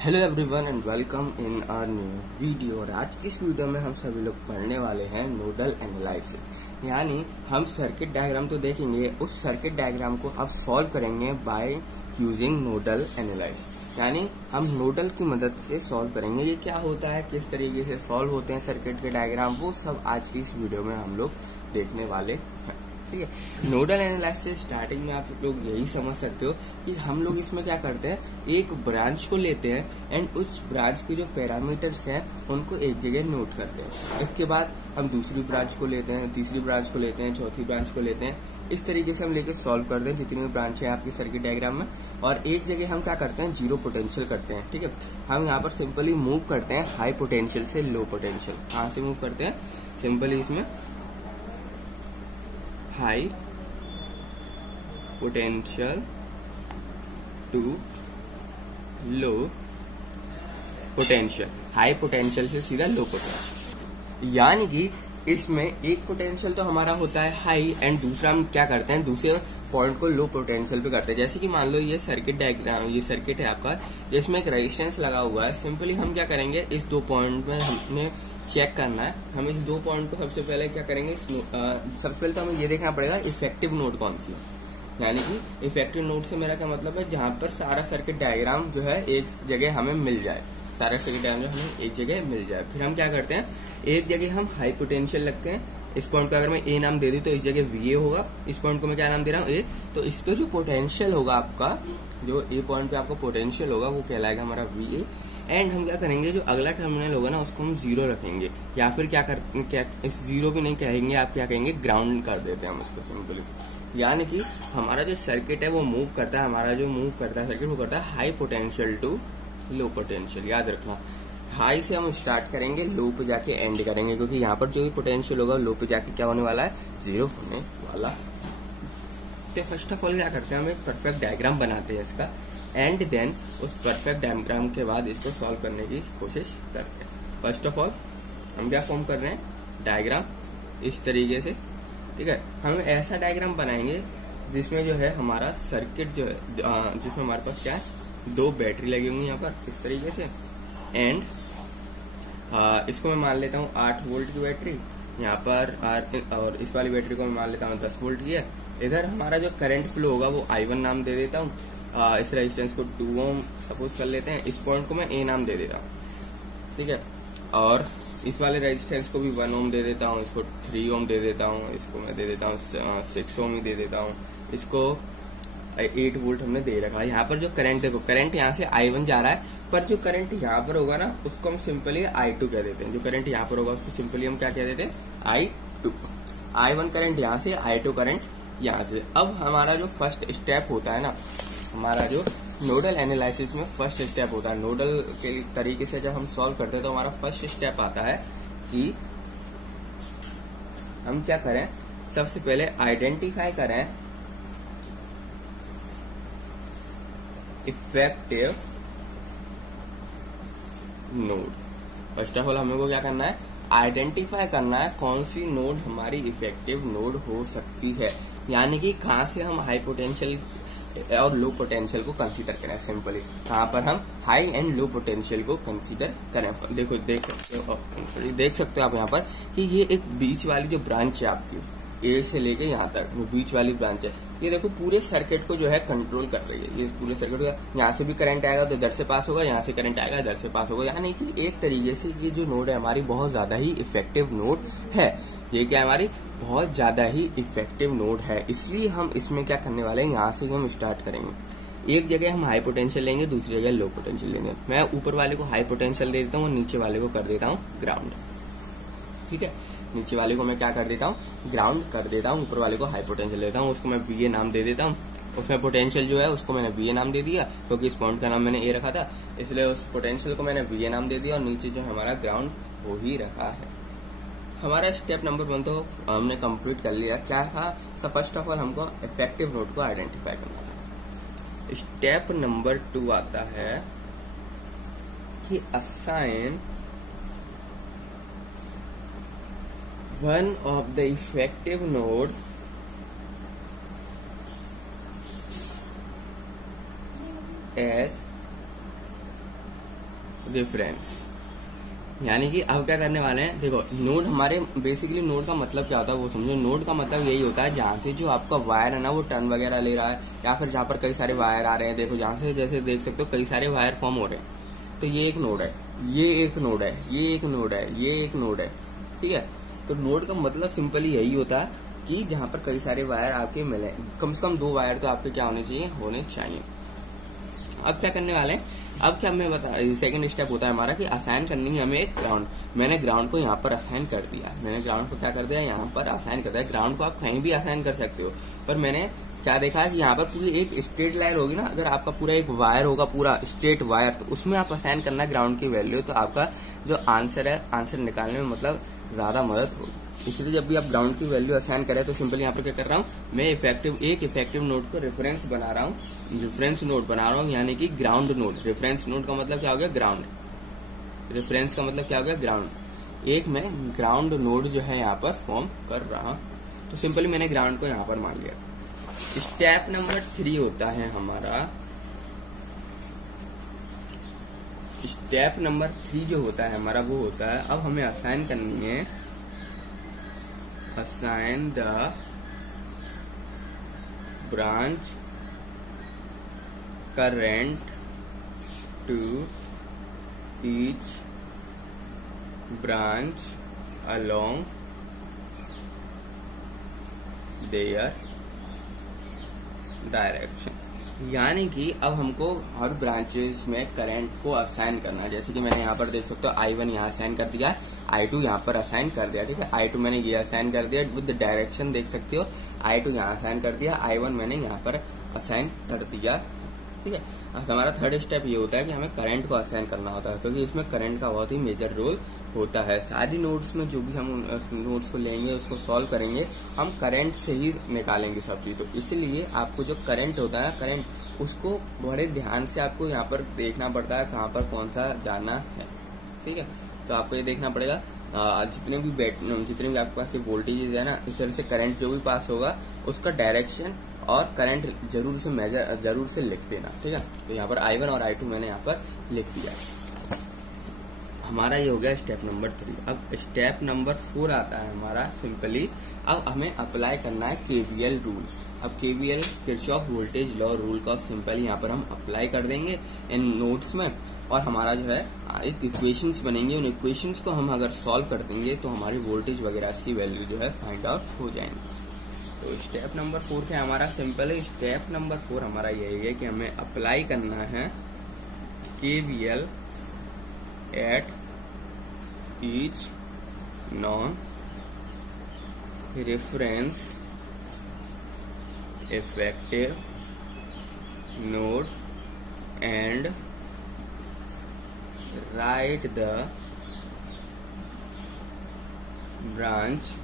Hello everyone and welcome in our new video. और आज की इस वीडियो में हम सभी लोग पढ़ने वाले हैं नोडल एनालिसिस, यानी हम सर्किट डायग्राम तो देखेंगे, उस सर्किट डायग्राम को अब सॉल्व करेंगे बाय यूजिंग नोडल एनालिसिस, यानी हम नोडल की मदद से सॉल्व करेंगे। ये क्या होता है, किस तरीके से सॉल्व होते हैं सर्किट के डायग्राम, वो सब आज की इस वीडियो में हम लोग देखने वाले हैं। ठीक है, नोडल एनालिसिस स्टार्टिंग में आप लोग यही समझ सकते हो कि हम लोग इसमें क्या करते हैं, एक ब्रांच को लेते हैं एंड उस ब्रांच के जो पैरामीटर्स हैं उनको एक जगह नोट करते हैं। इसके बाद हम दूसरी ब्रांच को लेते हैं, तीसरी ब्रांच को लेते हैं, चौथी ब्रांच को लेते हैं। इस तरीके से हम लेके सॉल्व करते हैं जितनी भी ब्रांच है आपकी सर्किट डायग्राम में। और एक जगह हम क्या करते हैं, जीरो पोटेंशियल करते हैं। ठीक है, हम यहाँ पर सिंपली मूव करते हैं हाई पोटेंशियल से लो पोटेंशियल। कहाँ से मूव करते हैं, सिंपली इसमें high potential to low potential, high potential से सीधा लो पोटेंशियल। यानी कि इसमें एक पोटेंशियल तो हमारा होता है हाई एंड दूसरा हम क्या करते हैं, दूसरे पॉइंट को लो पोटेंशियल पे करते हैं। जैसे कि मान लो ये सर्किट डायग्राम, ये सर्किट है आपका, इसमें एक रेजिस्टेंस लगा हुआ है। सिंपली हम क्या करेंगे, इस दो पॉइंट में हमने चेक करना है। हम इस दो पॉइंट को सबसे पहले क्या करेंगे, सबसे पहले तो हमें ये देखना पड़ेगा इफेक्टिव नोड कौन सी है। यानी कि इफेक्टिव नोड से मेरा क्या मतलब है, जहां पर सारा सर्किट डायग्राम जो है एक जगह हमें मिल जाए, सारा सर्किट डायग्राम जो हमें एक जगह मिल जाए। फिर हम क्या करते हैं, एक जगह हम हाई पोटेंशियल लगते हैं। इस पॉइंट को अगर मैं ए नाम दे दी तो इस जगह वीए होगा। इस पॉइंट को मैं क्या नाम दे रहा हूँ, ए। तो इस पे जो पोटेंशियल होगा आपका, जो ए पॉइंट पे आपका पोटेंशियल होगा वो कहलाएगा हमारा वीए। एंड हम क्या करेंगे, जो अगला टर्मिनल होगा ना उसको हम जीरो रखेंगे, या फिर क्या इस जीरो भी नहीं कहेंगे, आप क्या कहेंगे, ग्राउंड कर देते हैं हम उसको सिंपली। यानी कि हमारा जो सर्किट है वो मूव करता है, हमारा जो मूव करता है सर्किट वो करता है high potential to low potential. याद रखना, हाई से हम स्टार्ट करेंगे, लो पे जाके एंड करेंगे, क्योंकि यहाँ पर जो भी पोटेंशियल होगा लो पे जाके क्या होने वाला है, जीरो होने वाला। तो फर्स्ट ऑफ ऑल क्या करते हैं, हम एक परफेक्ट डायग्राम बनाते हैं इसका, एंड देन उस परफेक्ट डायग्राम के बाद इसको सॉल्व करने की कोशिश करते हैं। फर्स्ट ऑफ ऑल हम क्या फॉर्म कर रहे हैं, डायग्राम इस तरीके से। ठीक है, हम ऐसा डायग्राम बनाएंगे जिसमें जो है हमारा सर्किट जो है, जिसमें हमारे पास क्या है, दो बैटरी लगी होंगी यहाँ पर इस तरीके से। एंड इसको मैं मान लेता हूँ 8 वोल्ट की बैटरी यहाँ पर, और इस वाली बैटरी को मैं मान लेता हूँ 10 वोल्ट की है। इधर हमारा जो करंट फ्लो होगा वो I1 नाम दे देता हूँ। इस रेजिस्टेंस को 2 ओम सपोज कर लेते हैं। इस पॉइंट को मैं ए नाम दे देता हूँ। ठीक है, और इस वाले रेजिस्टेंस को भी 1 ओम दे देता हूँ, इसको 3 ओम दे देता हूँ, इसको मैं दे देता हूँ 6 ओम ही दे देता हूँ, इसको 8 वोल्ट हमने दे रखा है। यहाँ पर जो करंट, देखो करंट यहाँ से I1 जा रहा है, पर जो करंट यहाँ पर होगा ना उसको हम सिंपली I2 कह देते हैं। जो करंट यहाँ पर होगा उसको सिंपली हम क्या कह देते हैं, I2। I1 करंट यहाँ से, I2 करंट यहाँ से। अब हमारा जो फर्स्ट स्टेप होता है ना, हमारा जो नोडल एनालिसिस में फर्स्ट स्टेप होता है, नोडल के तरीके से जब हम सॉल्व करते हैं तो हमारा फर्स्ट स्टेप आता है कि हम क्या करें, सबसे पहले आइडेंटिफाई करें effective node. First of all हमें को क्या करना है, आइडेंटिफाई करना है कौन सी नोड हमारी इफेक्टिव नोड हो सकती है। यानी कि कहाँ से हम हाई पोटेंशियल और लो पोटेंशियल को कंसीडर करें। सिंपली कहाँ पर हम हाई एंड लो पोटेंशियल को कंसीडर करें। देखो देख सकते हो आप यहाँ पर कि ये एक बीच वाली जो ब्रांच है आपकी, ए से लेके यहाँ तक वो बीच वाली ब्रांच है, ये देखो पूरे सर्किट को जो है कंट्रोल कर रही है। ये पूरे सर्किट को, यहाँ से भी करंट आएगा तो इधर से पास होगा, यहाँ से करंट आएगा इधर से पास होगा। यानी कि एक तरीके से ये जो नोड है हमारी बहुत ज्यादा ही इफेक्टिव नोड है। ये क्या हमारी बहुत ज्यादा ही इफेक्टिव नोड है, इसलिए हम इसमें क्या करने वाले हैं, यहाँ से हम स्टार्ट करेंगे। एक जगह हम हाई पोटेंशियल लेंगे, दूसरी जगह लो पोटेंशियल लेंगे। मैं ऊपर वाले को हाई पोटेंशियल दे देता हूँ और नीचे वाले को कर देता हूँ ग्राउंड। ठीक है, नीचे वाले को मैं क्या कर देता हूँ, ग्राउंड कर देता हूँ। ऊपर वाले को हाई पोटेंशियल देता हूँ, उसको मैं वीए नाम दे देता हूँ। उसमें पोटेंशियल जो है उसको मैंने वीए नाम दे दिया, क्योंकि इस पॉइंट का नाम मैंने ए रखा था, इसलिए उस पोटेंशियल को मैंने वीए नाम दे दिया। और नीचे जो हमारा ग्राउंड वो ही रखा है। हमारा स्टेप नंबर 1 तो हमने कंप्लीट कर लिया। क्या था, फर्स्ट ऑफ ऑल हमको इफेक्टिव नोड को आइडेंटिफाई करना था। स्टेप नंबर 2 आता है कि assign one of the effective node as reference. यानी कि अब क्या करने वाले हैं, देखो नोड हमारे बेसिकली नोड का मतलब क्या होता है वो समझो। नोड का मतलब यही होता है जहाँ से जो आपका वायर है ना वो टर्न वगैरह ले रहा है, या फिर जहाँ पर कई सारे वायर आ रहे हैं। देखो जहाँ से जैसे देख सकते हो कई सारे वायर फॉर्म हो रहे हैं, तो ये एक नोड है, ये एक नोड है, ये एक नोड है, ये एक नोड है, ठीक है। तो नोड का मतलब सिंपली यही होता है कि जहाँ पर कई सारे वायर आपके मिले, कम से कम 2 वायर तो आपके क्या होने चाहिए। अब क्या करने वाले हैं, अब क्या मैं बता, सेकंड स्टेप होता है हमारा कि असाइन करनी है हमें एक ग्राउंड। मैंने ग्राउंड को यहाँ पर असाइन कर दिया, मैंने ग्राउंड को क्या कर दिया, यहाँ पर असाइन कर दिया। ग्राउंड को आप कहीं भी असाइन कर सकते हो, पर मैंने क्या देखा कि यहाँ पर पूरी एक स्ट्रेट लाइन होगी ना, अगर आपका पूरा एक वायर होगा, पूरा स्ट्रेट वायर, तो उसमें आप असाइन करना ग्राउंड की वैल्यू, तो आपका जो आंसर है, आंसर निकालने में मतलब ज्यादा मदद होगी। इसलिए जब भी आप ग्राउंड की वैल्यू असाइन करें तो सिंपल यहाँ पर क्या कर रहा हूँ मैं, एक इफेक्टिव नोड को रेफरेंस बना रहा हूँ, रेफरेंस नोड बना रहा हूँ, यानी कि ग्राउंड नोड। रेफरेंस नोड का मतलब क्या हो गया, ग्राउंड। रेफरेंस का मतलब क्या हो गया, ग्राउंड। एक मैं ग्राउंड नोड जो है यहाँ पर फॉर्म कर रहा हूँ, तो सिंपली मैंने ग्राउंड को यहाँ पर मान लिया। स्टेप नंबर 3 होता है हमारा, स्टेप नंबर 3 जो होता है हमारा वो होता है, अब हमें असाइन करनी है, assign the branch current to each branch along their direction. यानी कि अब हमको हर ब्रांचेस में करंट को असाइन करना है। जैसे कि मैंने यहाँ पर देख सकते हो I1 यहाँ असाइन कर दिया, I2 यहाँ पर असाइन कर दिया, ठीक है। I2 मैंने ये असाइन कर दिया विद डायरेक्शन, देख सकते हो I2 यहाँ असाइन कर दिया, I1 मैंने यहाँ पर असाइन कर दिया, ठीक है। हमारा थर्ड स्टेप ये होता है कि हमें करंट को असाइन करना होता है, क्योंकि इसमें करंट का बहुत ही मेजर रोल होता है। सारी नोड्स में जो भी हम नोड्स को लेंगे उसको सॉल्व करेंगे, हम करंट से ही निकालेंगे सब चीज। तो इसलिए आपको जो करंट होता है, करंट उसको बड़े ध्यान से आपको यहाँ पर देखना पड़ता है कहाँ पर कौन सा जाना है, ठीक है। तो आपको ये देखना पड़ेगा जितने भी आपके पास वोल्टेजेस है ना, इस तरह से करंट जो भी पास होगा उसका डायरेक्शन और करंट जरूर से लिख देना, ठीक है। तो यहाँ पर I1 और I2 मैंने यहाँ पर लिख दिया। हमारा ये हो गया स्टेप नंबर 3। अब स्टेप नंबर 4 आता है हमारा, सिंपली अब हमें अप्लाई करना है KVL रूल। अब KVL Kirchhoff voltage law rule का सिंपली यहाँ पर हम अप्लाई कर देंगे इन नोड्स में, और हमारा जो है एक इक्वेशंस बनेंगे। उन इक्वेशंस को हम अगर सॉल्व कर देंगे तो हमारी वोल्टेज वगैरह की वैल्यू जो है फाइंड आउट हो जाएंगे। तो स्टेप नंबर 4 क्या हमारा, सिंपल है। स्टेप नंबर 4 हमारा यही है कि हमें अप्लाई करना है KVL at each non reference effective node and right the branch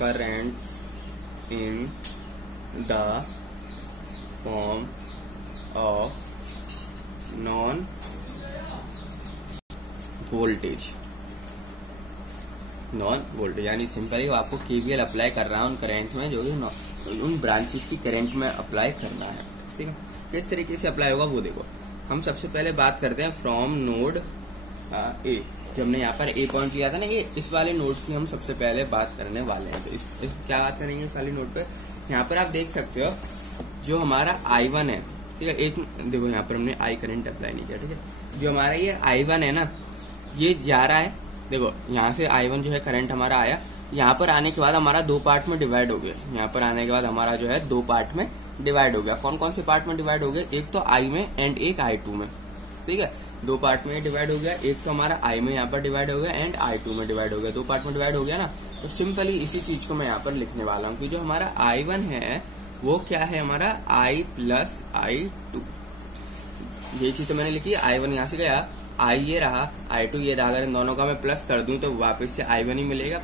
currents in the form of non voltage, यानी सिंपली आपको KVL अप्लाई कर रहा है उन करंट में जो कि उन ब्रांचेस की करंट में अप्लाई करना है, ठीक है। किस तरीके से अप्लाई होगा वो देखो। हम सबसे पहले बात करते हैं फ्रॉम नोड ए। जो हमने यहाँ पर ए पॉइंट लिया था ना, ये इस वाले नोड की हम सबसे पहले बात करने वाले हैं। तो इस क्या बात करेंगे इस वाले नोड पे। यहाँ पर आप देख सकते हो जो हमारा I1 है, ठीक है। एक देखो यहाँ पर हमने I करंट अप्लाई नहीं किया, ठीक है। जो हमारा ये I1 है ना, ये जा रहा है, देखो यहाँ से I1 जो है करंट हमारा आया, यहाँ पर आने के बाद हमारा 2 पार्ट में डिवाइड हो गया। यहाँ पर आने के बाद हमारा जो है 2 पार्ट में डिवाइड हो गया। कौन कौन से पार्ट में डिवाइड हो गए, एक तो I में एंड एक I2 में, ठीक है। 2 पार्ट में डिवाइड हो गया। एक तो हमारा I में यहाँ पर डिवाइड हो गया एंड I2 में डिवाइड हो गया। 2 पार्ट में डिवाइड हो गया ना, तो सिंपली इसी चीज को मैं यहाँ पर लिखने वाला हूँ कि जो हमारा I1 है वो क्या है हमारा I प्लस I2। ये चीज तो मैंने लिखी है। I1 यहाँ से गया, I ये रहा, I2 ये रहा। अगर इन दोनों का मैं प्लस कर दूं तो वापस से I1 ही मिलेगा।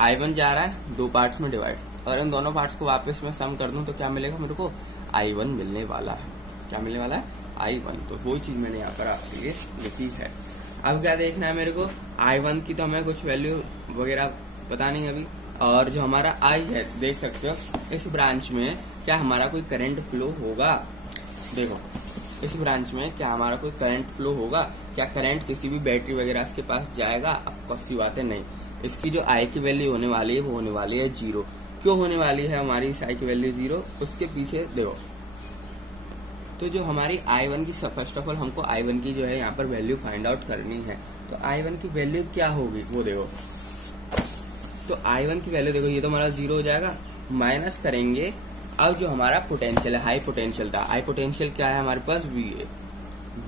I1 जा रहा है 2 पार्ट्स में डिवाइड, और इन दोनों पार्ट्स को वापस में सम कर दूं तो क्या मिलेगा मेरे को, I1 मिलने वाला है। क्या मिलने वाला है, I1। तो वो चीज मैंने यहाँ पर आपके लिए लिखी है। अब क्या देखना है मेरे को, I1 की तो हमें कुछ वैल्यू वगैरह पता नहीं अभी, और जो हमारा I है देख सकते हो इस ब्रांच में क्या हमारा कोई करंट फ्लो होगा। देखो इस ब्रांच में क्या हमारा कोई करंट फ्लो होगा, क्या करंट किसी भी बैटरी वगैरह के पास जाएगा? ऑफकोर्स सी बात है नहीं। इसकी जो आई की वैल्यू होने वाली है वो होने वाली है 0। क्यों होने वाली है हमारी इस आई की वैल्यू 0? उसके पीछे देखो, तो जो हमारी I1 की, फर्स्ट ऑफ ऑल हमको I1 की जो है यहाँ पर वैल्यू फाइंड आउट करनी है। तो I1 की वैल्यू क्या होगी वो देखो, तो I1 की वैल्यू देखो, ये तो हमारा 0 हो जाएगा, माइनस करेंगे। अब जो हमारा पोटेंशियल है, हाई पोटेंशियल था, हाई पोटेंशियल क्या है हमारे पास?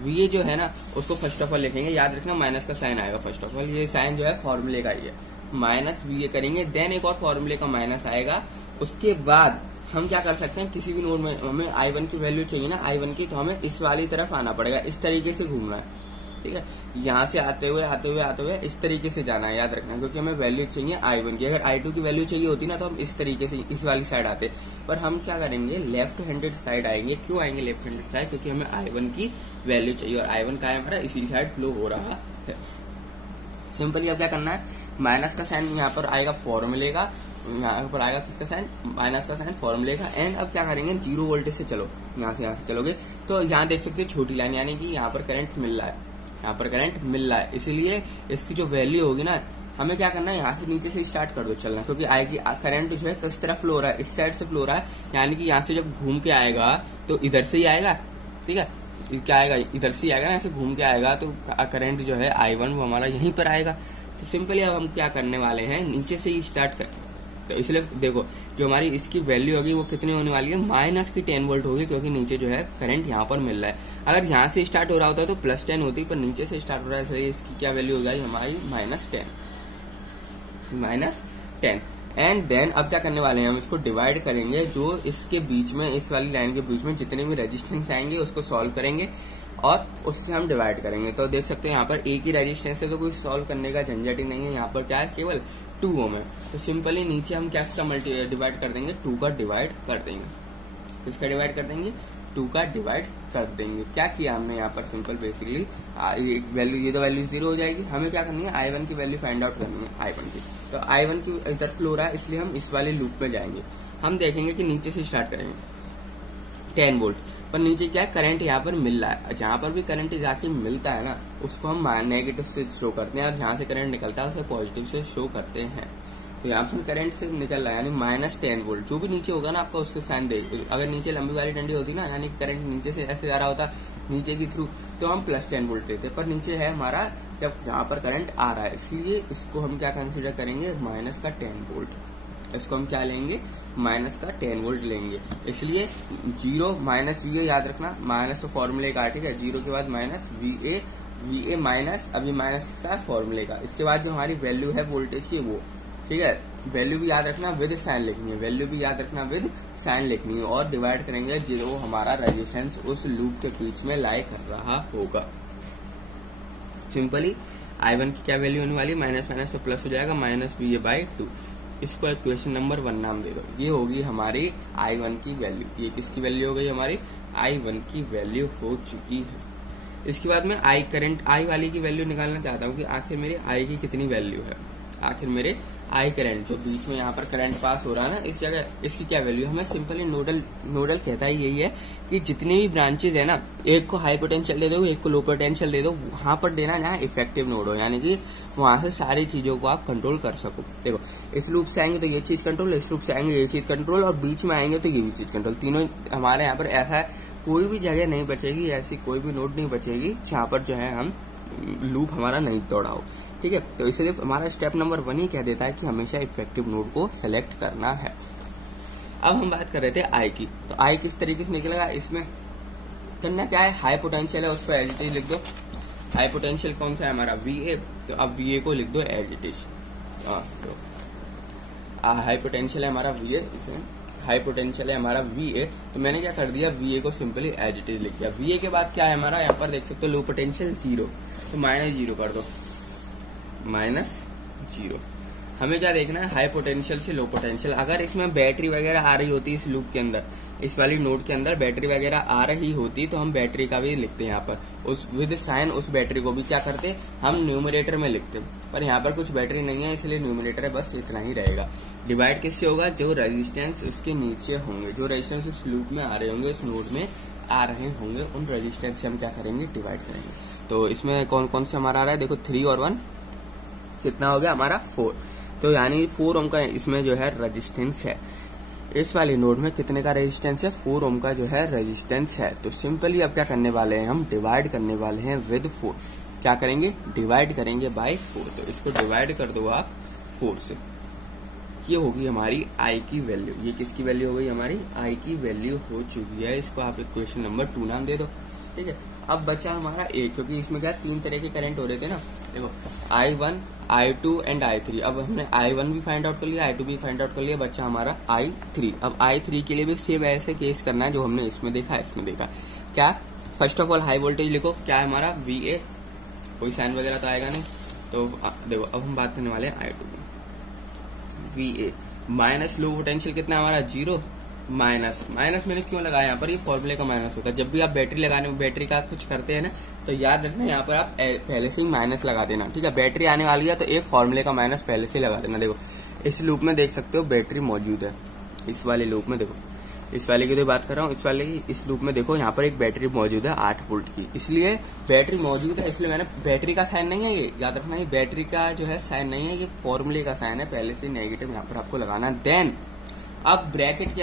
VA जो है ना, उसको फर्स्ट ऑफ ऑल लिखेंगे, याद रखना माइनस का साइन आएगा। फर्स्ट ऑफ ऑल ये साइन जो है फॉर्मूले का ही है, माइनस VA करेंगे, देन एक और फॉर्मूले का माइनस आएगा। उसके बाद हम क्या कर सकते हैं, किसी भी नोड में हमें I1 की वैल्यू चाहिए ना, I1 की, तो हमें इस वाली तरफ आना पड़ेगा, इस तरीके से घूमना है, ठीक है। यहाँ से आते हुए इस तरीके से जाना है, याद रखना, क्योंकि हमें वैल्यू चाहिए I1 की। अगर I2 की वैल्यू चाहिए होती ना तो हम इस तरीके से इस वाली साइड आते, पर हम क्या करेंगे, लेफ्ट हैंडेड साइड आएंगे। क्यों आएंगे लेफ्ट हैंडेड साइड? क्योंकि हमें I1 की वैल्यू चाहिए, और I1 का है हमारा इसी साइड फ्लो हो रहा है। सिंपली अब क्या करना है, माइनस का साइन यहाँ पर आएगा फॉर्मूले का, यहाँ पर आएगा किसका साइन? माइनस का साइन फॉर्मूले का। एंड अब क्या करेंगे, 0 वोल्टेज से चलो, यहाँ से चलोगे तो यहाँ देख सकते हैं छोटी लाइन, यानी कि यहाँ पर करंट मिल रहा है, यहाँ पर करंट मिल रहा है। इसीलिए इसकी जो वैल्यू होगी ना, हमें क्या करना है, यहाँ से नीचे से स्टार्ट कर दो चलना, क्योंकि आएगी करंट जो है किस तरफ फ्लो हो रहा है, इस साइड से फ्लो हो रहा है, यानी कि यहाँ से जब घूम के आएगा तो इधर से ही आएगा, ठीक है। क्या आएगा, इधर से ही आएगा ना, ऐसे घूम के आएगा, तो करंट जो है I1 वो हमारा यहीं पर आएगा। तो सिंपली अब हम क्या करने वाले हैं, नीचे से ही स्टार्ट कर। तो इसलिए देखो, जो हमारी इसकी वैल्यू होगी वो कितनी होने वाली है, माइनस की 10 वोल्ट होगी, क्योंकि नीचे जो है करंट यहाँ पर मिल रहा है। अगर यहाँ से स्टार्ट हो रहा होता तो प्लस 10 होती, पर नीचे से स्टार्ट हो रहा है, इसलिए इसकी क्या वैल्यू हो जाएगी हमारी -10। एंड देन अब क्या करने वाले हैं, हम इसको डिवाइड करेंगे, जो इसके बीच में, इस वाली लाइन के बीच में जितने भी रेजिस्टेंस आएंगे उसको सॉल्व करेंगे और उससे हम डिवाइड करेंगे। तो देख सकते हैं यहाँ पर एक ही रेजिस्टेंस है, तो कोई सॉल्व करने का झंझट ही नहीं है। यहाँ पर क्या है, केवल 2 ओम है। तो सिंपली नीचे हम क्या डिवाइड कर देंगे, 2 का डिवाइड कर देंगे। किसका डिवाइड कर देंगे, 2 का डिवाइड कर देंगे। क्या किया हमने यहाँ पर, सिंपल बेसिकली वैल्यू, ये तो वैल्यू 0 हो जाएगी। हमें क्या करनी है, I1 की वैल्यू फाइंड आउट करनी है, I1 की। तो I1 की इधर फ्लो रहा है, इसलिए हम इस वाले लूप में जाएंगे। हम देखेंगे कि नीचे से स्टार्ट करेंगे 10 वोल्ट, पर नीचे क्या करंट यहाँ पर मिल रहा है। जहां पर भी करंट जाके मिलता है ना, उसको हम नेगेटिव से शो करते हैं, और जहां से करंट निकलता है उसे पॉजिटिव से शो करते हैं। तो यहाँ पर करंट से निकल रहा है, यानी -10 वोल्ट। जो भी नीचे होगा ना आपका उसके साइन दे, अगर नीचे लंबी वाली डंडी होती ना, यानी करंट नीचे से ऐसे जा रहा होता नीचे की थ्रू, तो हम +10 वोल्ट लेते, पर नीचे है हमारा जब जहां पर करंट आ रहा है, इसलिए इसको हम क्या कंसिडर करेंगे, -10 वोल्ट। इसको हम क्या लेंगे, -10 वोल्ट लेंगे। इसलिए 0 -VA याद रखना, माइनस तो फॉर्मूले का, ठीक है। 0 के बाद -VA माइनस, अभी माइनस का फॉर्मूले का। इसके बाद जो हमारी वैल्यू है वोल्टेज की वो, ठीक है। वैल्यू भी याद रखना, विद साइन लिखनी है, वैल्यू भी याद रखना, विद साइन लिखनी है, और डिवाइड करेंगे जो हमारा रेजिस्टेंस उस लूप के बीच में लाई कर रहा होगा। सिंपली I1 की क्या वैल्यू होने वाली, माइनस माइनस तो प्लस हो जाएगा, -VA/2। इसको इक्वेशन नंबर 1 नाम दे दो। ये होगी हमारी I1 की वैल्यू। ये किसकी वैल्यू हो गई, हमारी I1 की वैल्यू हो चुकी है। इसके बाद में I वाली की वैल्यू निकालना चाहता हूँ कि आखिर मेरे I की कितनी वैल्यू है। आखिर मेरे I करंट जो बीच में यहाँ पर करंट पास हो रहा है ना, इस जगह इसकी क्या वैल्यू, हमें सिंपली नोडल कहता है यही है कि जितनी भी ब्रांचेज है ना, एक को हाई पोटेंशियल दे दो, एक को लो पोटेंशियल दे दो, वहां पर देना जहाँ इफेक्टिव नोड हो, यानी कि वहां से सारी चीजों को आप कंट्रोल कर सको। देखो, इस लूप से आएंगे तो ये चीज कंट्रोल, इस लूप से आएंगे ये चीज कंट्रोल, और बीच में आएंगे तो ये भी चीज कंट्रोल। तीनों हमारे यहाँ पर ऐसा है, कोई भी जगह नहीं बचेगी, ऐसी कोई भी नोड नहीं बचेगी जहाँ पर जो है हम लूप हमारा नहीं तोड़ा हो, ठीक है। तो इसलिए हमारा स्टेप नंबर 1 ही कह देता है कि हमेशा इफेक्टिव नोड को सेलेक्ट करना है। अब हम बात कर रहे थे I की, तो I किस तरीके से निकलेगा, इसमें करना क्या है, हाई पोटेंशियल है उसको एज इट इज लिख दो। हाई पोटेंशियल कौन सा है हमारा, VA, तो अब VA को लिख दो as it is. High potential है हमारा VA, हाई पोटेंशियल है हमारा VA, तो मैंने क्या कर दिया, VA को सिंपली एज इट इज लिख दिया। VA के बाद क्या है हमारा, यहाँ पर देख सकते हो लो पोटेंशियल 0, तो -0 कर दो, -0। हमें क्या देखना है, हाई पोटेंशियल से लो पोटेंशियल। अगर इसमें बैटरी वगैरह आ रही होती, इस लूप के अंदर, इस वाली नोड के अंदर बैटरी वगैरह आ रही होती, तो हम बैटरी का भी लिखते हैं यहाँ पर, उस विद साइन उस बैटरी को भी क्या करते, हम न्यूमरेटर में लिखते। पर यहाँ पर कुछ बैटरी नहीं है, इसलिए न्यूमरेटर है, बस इतना ही रहेगा। डिवाइड किससे होगा, जो रेजिस्टेंस इसके नीचे होंगे, जो रेजिस्टेंस इस लूप में आ रहे होंगे, इस नोड में आ रहे होंगे उन रेजिस्टेंस से हम क्या करेंगे, डिवाइड करेंगे। तो इसमें कौन कौन से हमारा आ रहा है, देखो 3 और 1 कितना हो गया हमारा 4। तो यानी 4 ओम का इसमें जो है रेजिस्टेंस है। इस वाली नोड में कितने का रेजिस्टेंस है, 4 ओम का जो है रेजिस्टेंस है। तो सिंपली अब क्या करने वाले हैं, हम डिवाइड करने वाले हैं विद 4। क्या करेंगे, डिवाइड करेंगे बाय 4। तो इसको डिवाइड कर दो आप 4 से। ये होगी हमारी आई की वैल्यू। ये किसकी वैल्यू हो गई, हमारी आई की वैल्यू हो चुकी है। इसको आप इक्वेशन नंबर 2 नाम दे दो। ठीक है, अब बचा हमारा ए, क्योंकि इसमें क्या 3 तरह के करंट हो रहे थे ना। देखो I1, I2 एंड I3। अब हमने I1 भी फाइंड आउट कर लिया, I2 भी फाइंड आउट कर लिया, बच्चा हमारा I3। अब I3 के लिए भी सेम ऐसे केस करना है जो हमने इसमें देखा, इसमें देखा। क्या, first of all high voltage लिखो, क्या है हमारा VA, कोई साइन वगैरह तो आएगा नहीं। तो देखो अब हम बात करने वाले हैं I2 की। VA माइनस लो पोटेंशियल कितना हमारा 0। माइनस मैंने क्यों लगाया यहाँ पर, ये फॉर्मूले का माइनस होता है। जब भी आप बैटरी लगाने में बैटरी का कुछ करते हैं ना, तो याद रखना यहाँ पर आप पहले से ही माइनस लगा देना। ठीक है, बैटरी आने वाली है तो एक फॉर्मूले का माइनस पहले से लगा देना। देखो इस लूप में देख सकते हो बैटरी मौजूद है, इस वाले लूप में देखो, इस वाले की तो बात कर रहा हूँ, इस वाले की, इस लूप में देखो यहाँ पर एक बैटरी मौजूद है 8 वोल्ट की। इसलिए बैटरी मौजूद है, इसलिए मैंने बैटरी का साइन नहीं है, ये याद रखना, ये बैटरी का जो है साइन नहीं है, ये फॉर्मूले का साइन है, पहले से नेगेटिव यहाँ पर आपको लगाना। देन अब ब्रैकेट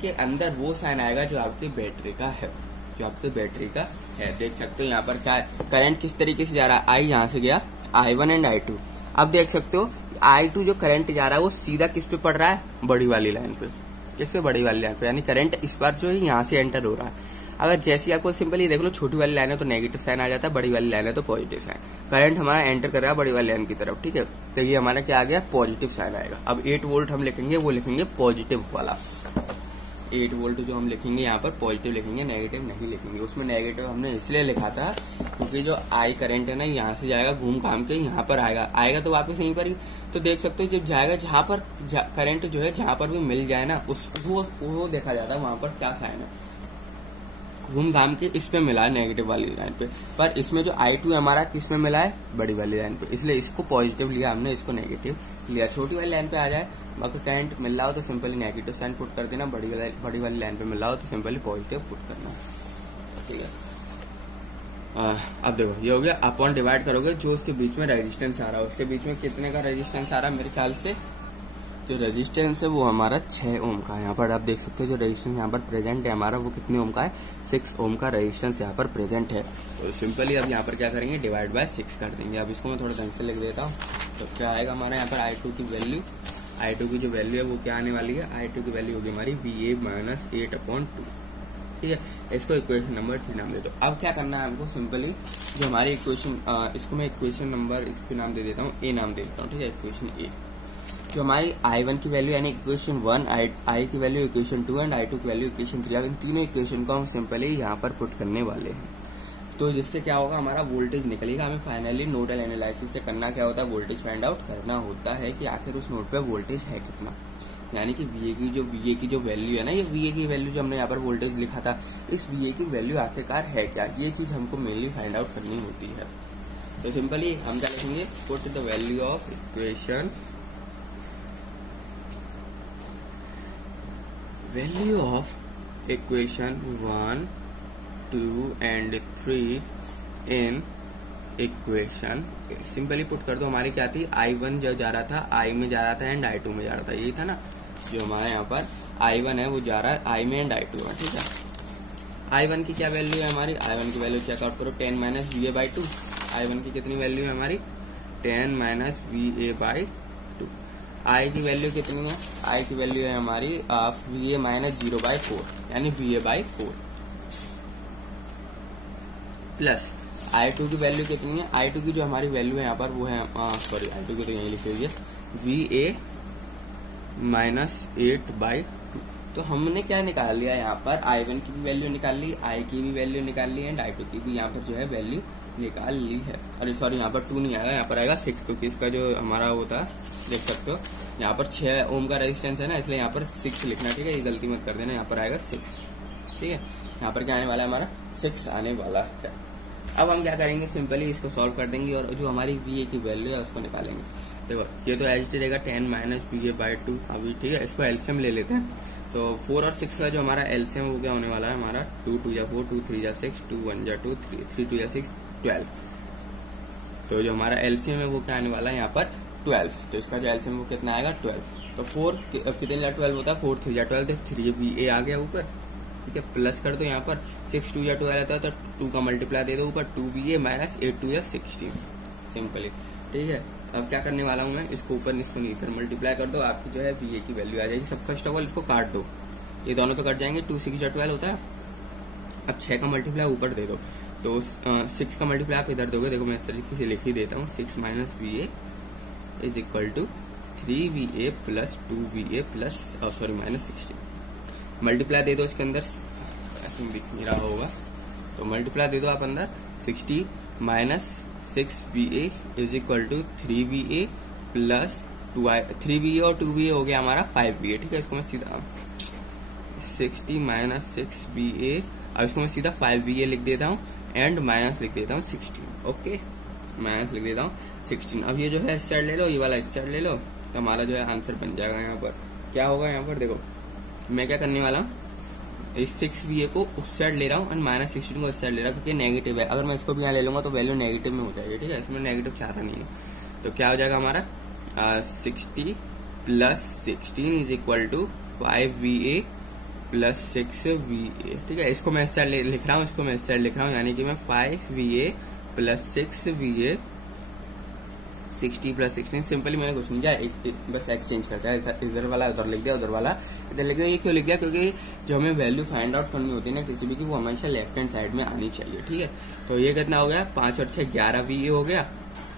के अंदर वो साइन आएगा जो आपकी बैटरी का है, जो आपकी बैटरी का है। देख सकते हो यहाँ पर क्या है, करंट किस तरीके से जा रहा है, आई यहाँ से गया I1 एंड I2। अब देख सकते हो I2 जो करंट जा रहा है वो सीधा किस पे पड़ रहा है, बड़ी वाली लाइन पे। किस पे, बड़ी वाली लाइन पे, यानी करंट इस बार जो है यहाँ से एंटर हो रहा है। अगर जैसे आपको सिंपली देख लो, छोटी वाली लाइन है तो नेगेटिव साइन आ जाता है, बड़ी वाली लाइन है तो पॉजिटिव साइन। करंट हमारा एंटर कर रहा है बड़ी वाली लाइन की तरफ। ठीक है, तो ये हमारा क्या आ गया, पॉजिटिव साइन आएगा। अब 8 वोल्ट हम लिखेंगे, वो लिखेंगे पॉजिटिव वाला। 8 वोल्ट जो हम लिखेंगे यहाँ पर पॉजिटिव लिखेंगे, नेगेटिव नहीं लिखेंगे। उसमें नेगेटिव हमने इसलिए लिखा था क्योंकि जो आई करंट है ना, यहाँ से जाएगा घूम घाम के यहाँ पर आएगा तो वापस यहीं पर ही। तो देख सकते हो जब जाएगा, जहाँ पर करंट जो है जहाँ पर भी मिल जाए ना, वो देखा जाता है वहां पर क्या साइन है, घूम घाम के इस पे मिला है नेगेटिव वाली लाइन पे। पर इसमें जो I2 हमारा किस में मिला है, बड़ी वाली लाइन पे, इसलिए इसको पॉजिटिव लिया हमने, इसको नेगेटिव लिया। छोटी वाली लाइन पे आ जाए, बाकी करंट मिल रहा हो तो सिंपली नेगेटिव साइन पुट कर देना, बड़ी वाली लाइन पे मिल रहा हो तो सिंपली पॉजिटिव पुट करना। ठीक है, अब देखो ये हो गया। अपॉन डिवाइड करोगे जो उसके बीच में रेजिस्टेंस आ रहा है, उसके बीच में कितने का रेजिस्टेंस आ रहा है, मेरे ख्याल से जो रेजिस्टेंस है वो हमारा 6 ओम का है। यहाँ पर आप देख सकते हो जो रेजिस्टेंस यहाँ पर प्रेजेंट है हमारा, वो कितने ओम का है, 6 ओम का रेजिस्टेंस यहाँ पर प्रेजेंट है। तो सिंपली अब यहाँ पर क्या करेंगे, डिवाइड बाय 6 कर देंगे। अब इसको मैं थोड़ा ढंग से लिख देता हूँ। तो क्या आएगा हमारा यहाँ पर I2 की वैल्यू, I2 की जो वैल्यू है वो क्या आने वाली है, I2 की वैल्यू होगी हमारी VA माइनस 8/2। ठीक है, इसको इक्वेशन नंबर 3 नाम दे दो। अब क्या करना है हमको, सिंपली जो हमारी इक्वेशन, इसको मैं इक्वेशन नंबर इसको नाम दे देता हूँ, A नाम दे देता हूँ। ठीक है, इक्वेशन A जो हमारी I1 की वैल्यू यानी इक्वेशन 1, I की वैल्यू इक्वेशन 2 एंड I2 की वैल्यू इक्वेशन 3। अब इन तीनों इक्वेशन को हम सिंपली यहाँ पर पुट करने वाले हैं। तो जिससे क्या होगा, हमारा वोल्टेज निकलेगा। हमें फाइनली नोडल एनालिसिस से करना क्या होता है, वोल्टेज फाइंड आउट करना होता है कि आखिर उस नोड पे वोल्टेज है कितना। यानी कि VA की जो वैल्यू है ना, ये VA की वैल्यू जो हमने यहाँ पर वोल्टेज लिखा था, इस VA की वैल्यू आखिरकार है क्या, ये चीज हमको मेनली फाइंड आउट करनी होती है। तो सिंपली हम क्या लिखेंगे, put the value of equation, value of equation 1, 2 and 3 in equation. Simply put कर दो। हमारी क्या थी, I1 जो जा रहा था I में जा रहा था एंड I2 में जा रहा था, यही था ना। जो हमारा यहाँ पर I1 है वो जा रहा है I में एंड I2 में। ठीक है, I1 की क्या वैल्यू है हमारी, I1 की वैल्यू चेकआउट करो, 10 माइनस VA/2। I1 की कितनी वैल्यू है हमारी, 10 माइनस VA/2। I की वैल्यू कितनी है, I की वैल्यू है हमारी VA माइनस 0/4 यानी VA/4 प्लस I2 की वैल्यू कितनी है, I2 की जो हमारी वैल्यू है यहाँ पर वो है, सॉरी I2 की तो यही लिखी हुई है, VA माइनस 8/2। तो हमने क्या निकाल लिया यहाँ पर, I1 की भी वैल्यू निकाल ली, I की भी वैल्यू निकाल ली एंड I2 की भी यहाँ पर जो है वैल्यू निकाल ली है। अरे सॉरी, यहाँ पर 2 नहीं आएगा, यहाँ पर आएगा 6, क्योंकि इसका जो हमारा होता है देख सकते हो यहाँ पर 6 ओम का रेजिस्टेंस है ना, इसलिए यहाँ पर 6 लिखना। ठीक है, ये गलती मत कर देना, यहाँ पर आएगा 6। ठीक है, यहाँ पर क्या आने वाला है हमारा 6 आने वाला है। अब हम क्या करेंगे, सिंपली इसको सॉल्व कर देंगे और जो हमारी VA की वैल्यू है उसको निकालेंगे। देखो ये तो एच रहेगा 10 माइनस VA/2 अभी। ठीक है, इसको एलसीएम ले लेते हैं। तो 4 और 6 का जो हमारा एलसीएम वो क्या होने वाला है हमारा 2 2 जा 4, 2 3 जा 6, 2 1 जा 2, 3 2 जा 6, 12। तो जो हमारा एलसीएम है वो क्या आने वाला है यहाँ पर 12। तो इसका जो एलसीएम वो कितना आएगा 12। तो 4 कितने जा 12 होता है 4 3 जा 12, तो 3VA आ गया ऊपर, ठीक है। प्लस कर दो यहाँ पर 6 2 जा 12 आता है तो 2 का मल्टीप्लाई दे दो ऊपर 2VA माइनस 8 2 जा 16 सिंपली, ठीक है। अब क्या करने वाला हूँ मैं, इसको ऊपर इसको नीचे मल्टीप्लाई कर दो, आपकी जो है VA की वैल्यू आ जाएगी। सब फर्स्ट ऑफ ऑल इसको काट दो, ये दोनों तो कट जाएंगे, 2 6 जा 12 होता है। अब 6 का मल्टीप्लाई ऊपर दे दो, तो 6 का मल्टीप्लाई आप इधर दोगे, देखो मैं इस तरीके से लिख ही देता हूँ, 6 minus VA is equal to 3VA plus 2VA plus sorry minus 16। Multiply दे दो इसके अंदर, ऐसे दिख नहीं रहा होगा, तो मल्टीप्लाई दे दो आप अंदर 60 minus 6VA is equal to 3VA plus 3VA और 2VA हो गया हमारा 5VA, ठीक है। इसको मैं सीधा 60 माइनस 6VA, अब इसको मैं सीधा 5VA लिख देता हूँ एंड माइनस लिख देता हूँ 16, ओके, माइनस लिख देता हूँ 16। अब ये जो है इस साइड ले लो, ये वाला इस साइड ले लो, तो हमारा जो है आंसर बन जाएगा। यहाँ पर क्या होगा, यहाँ पर देखो मैं क्या करने वाला हूँ, इस 6VA को उस साइड ले रहा हूँ एंड माइनस 16 को इस साइड ले रहा हूँ, क्योंकि नेगेटिव है। अगर मैं इसको भी यहाँ ले लूंगा तो वैल्यू नेगेटिव में हो जाएगी, ठीक है। इसमें नेगेटिव चाह रहा नहीं है, तो क्या हो जाएगा हमारा 60 plus 16 is equal to 5VA plus 6VA, ठीक है। इसको मैं इस साइड लिख रहा हूँ, इसको मैं इस साइड लिख रहा हूँ, यानी कि मैं 5VA plus 6VA 60 plus 16, simply मैंने कुछ नहीं किया, बस एक्सचेंज करता है, इधर वाला उधर लिख दिया, उधर वाला इधर लिख दिया। ये क्यों लिख दिया, क्योंकि जो हमें वैल्यू फाइंड आउट करनी होती है ना किसी भी की, वो हमेशा लेफ्ट हैंड साइड में आनी चाहिए, ठीक है। तो ये कितना हो गया, 5 और 6 11VA हो गया,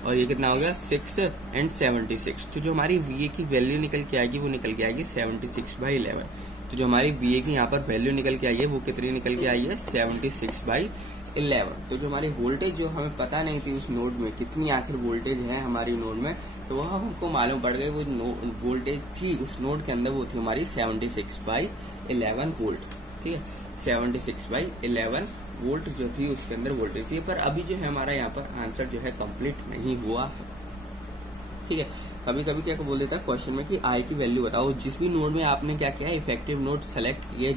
और ये कितना हो गया 6 एंड 76। तो जो हमारी VA की वैल्यू निकल के आएगी वो निकल के आएगी 76/11। तो जो हमारी VA की यहाँ पर वैल्यू निकल के आई है वो कितनी निकल के आई है 76/11। तो जो हमारी वोल्टेज जो हमें पता नहीं थी उस नोड में कितनी आखिर वोल्टेज है हमारी नोड में, तो वह हमको मालूम पड़ गई, वो वोल्टेज थी उस नोड के अंदर, वो थी हमारी 76/11 वोल्ट, ठीक है। 76/11 वोल्ट जो थी उसके अंदर वोल्टेज थी। पर अभी जो है हमारा यहाँ पर आंसर जो है कंप्लीट नहीं हुआ है, ठीक है। कभी कभी क्या बोल देता है क्वेश्चन में कि आई की वैल्यू बताओ। जिस भी नोड में आपने क्या किया, इफेक्टिव नोड सेलेक्ट किया,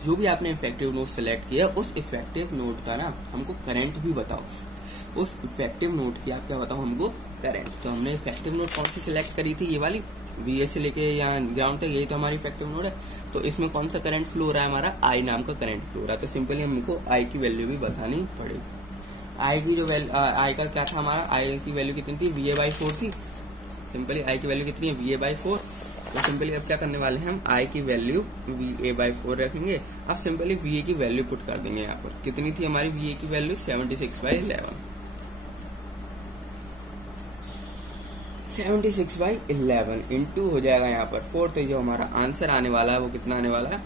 जो भी आपने इफेक्टिव नोड सेलेक्ट किया, उस इफेक्टिव नोड का ना हमको करंट भी बताओ। उस इफेक्टिव नोड की आप क्या बताओ हमको करंट। तो हमने इफेक्टिव नोड कौन सी सिलेक्ट करी थी, ये वाली VA से लेके या ग्राउंड तक, यही तो हमारी इफेक्टिव नोड है। तो इसमें कौन सा करंट फ्लो हो रहा है, हमारा आई नाम का करंट फ्लो हो रहा है। तो सिंपली हमको आई की वैल्यू भी बतानी पड़ेगी। आई की जो आई का क्या था हमारा, आई की वैल्यू कितनी थी, VA/4 थी। सिंपली आई की वैल्यू कितनी है, VA/4। तो सिंपली अब क्या करने वाले हैं हम, आई की वैल्यू VA/4 रखेंगे। अब सिंपली VA की वैल्यू पुट कर देंगे यहाँ पर। कितनी थी हमारी VA की वैल्यू 76/11, 76/11 इंटू हो जाएगा यहाँ पर 4। तो जो हमारा आंसर आने वाला है वो कितना आने वाला है